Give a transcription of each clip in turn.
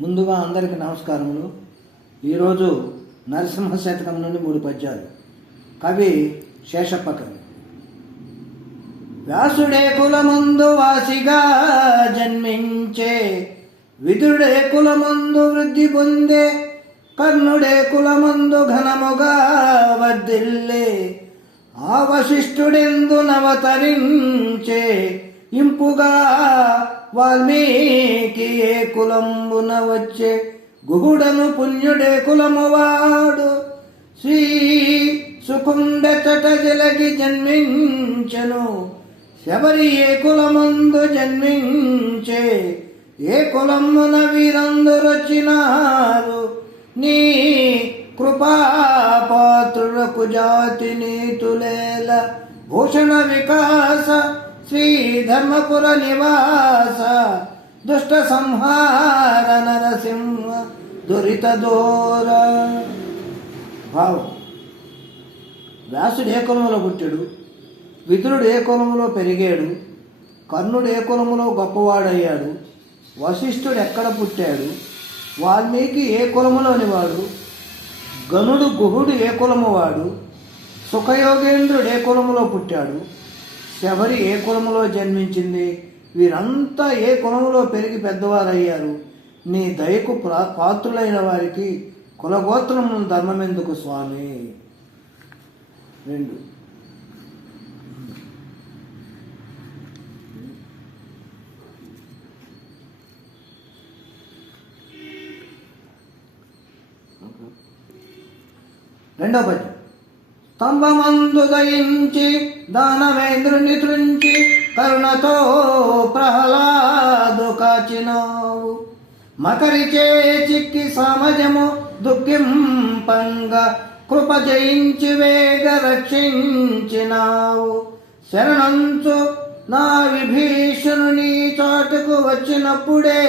ముందుగా అందరికీ నమస్కారములు. ఈరోజు నరసింహ శతకం నుండి 3 పద్యాలు. కవి శేషప్ప కవి. వ్యాసుడే కులమందు వాసిగా జన్మించే, విదుడే కులమందు వృద్ధి పొందే, కర్ణుడే కులమందు ఘనముగా వర్ధిల్లే, ఆ వశిష్ఠుడెందు నవతరించే, ఇంపుగా వాల్మీకి ఏ కులంబున వచ్చే, గుహుడను పుణ్యుడే కులము వాడు, శ్రీ సుకుండెతట జలగి జన్మించెను, శబరి ఏ కులమందు జన్మించే, ఏ కులమున వీరందరొచ్చినారు, నీ కృపాపాత్రులకు జాతి నీతులేల, భూషణ వికాస శ్రీ ధర్మపుర నివాస, దుష్ట సంహార నరసింహ దురిత దూర. భావం: వ్యాసుడు ఏ కులములో పుట్టాడు, విదురుడు ఏ కులములో పెరిగాడు, కర్ణుడు ఏ కులములో గొప్పవాడయ్యాడు, వశిష్ఠుడు ఎక్కడ పుట్టాడు, వాల్మీకి ఏ కులములోని వాడు, గనుడు గుహుడు ఏ కులము వాడు, సుఖయోగేంద్రుడు ఏ కులములో పుట్టాడు, శబరి ఏ కులములో జన్మించింది, వీరంతా ఏ కులములో పెరిగి పెద్దవారయ్యారు, నీ దయకు పాత్రులైన వారికి కులగోత్రము ధర్మమెందుకు స్వామి. 2. రెండవ పద్యం. స్తంభమందు దయించి దానవేంద్రుని త్రుంచి, కరుణతో ప్రహ్లాదు కాచినావు, మకరిచే చిక్కి సమాజము దుఃఖింపంగా, కృప జయించి వేగ రక్షించినావు, శరణంచు నా విభీషణుని చాటుకు వచ్చినప్పుడే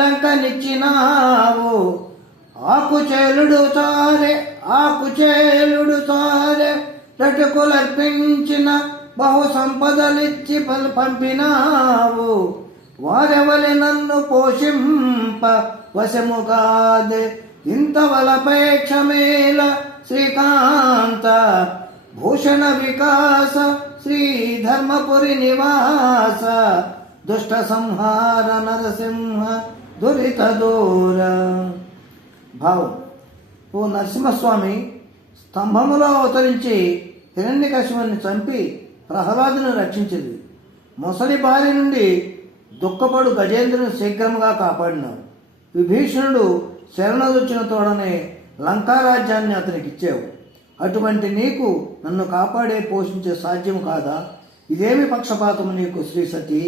లంకనిచ్చినావు, ఆకుచేలుడు తారే రటుకులర్పించిన బహు సంపదలిచ్చి పంపినావు, వారెవలి నన్ను పోషింప వశము కాదే, ఇంత వలపేక్షమేల శ్రీకాంత, భూషణ వికాస శ్రీ ధర్మపురి నివాస, దుష్ట సంహార నరసింహ దురిత దూర. భావం: ఓ నరసింహస్వామి, స్తంభములో అవతరించి హిరణ్యకశిపుని చంపి ప్రహ్లాదును రక్షించింది, మొసలి బారి నుండి దుఃఖపడు గజేంద్రుని శీఘ్రముగా కాపాడినావు, విభీషణుడు శరణొచ్చిన తోడనే లంకారాజ్యాన్ని అతనికి ఇచ్చావు, అటువంటి నీకు నన్ను కాపాడే పోషించే సాధ్యము కాదా, ఇదేమి పక్షపాతము నీకు శ్రీ సతీ.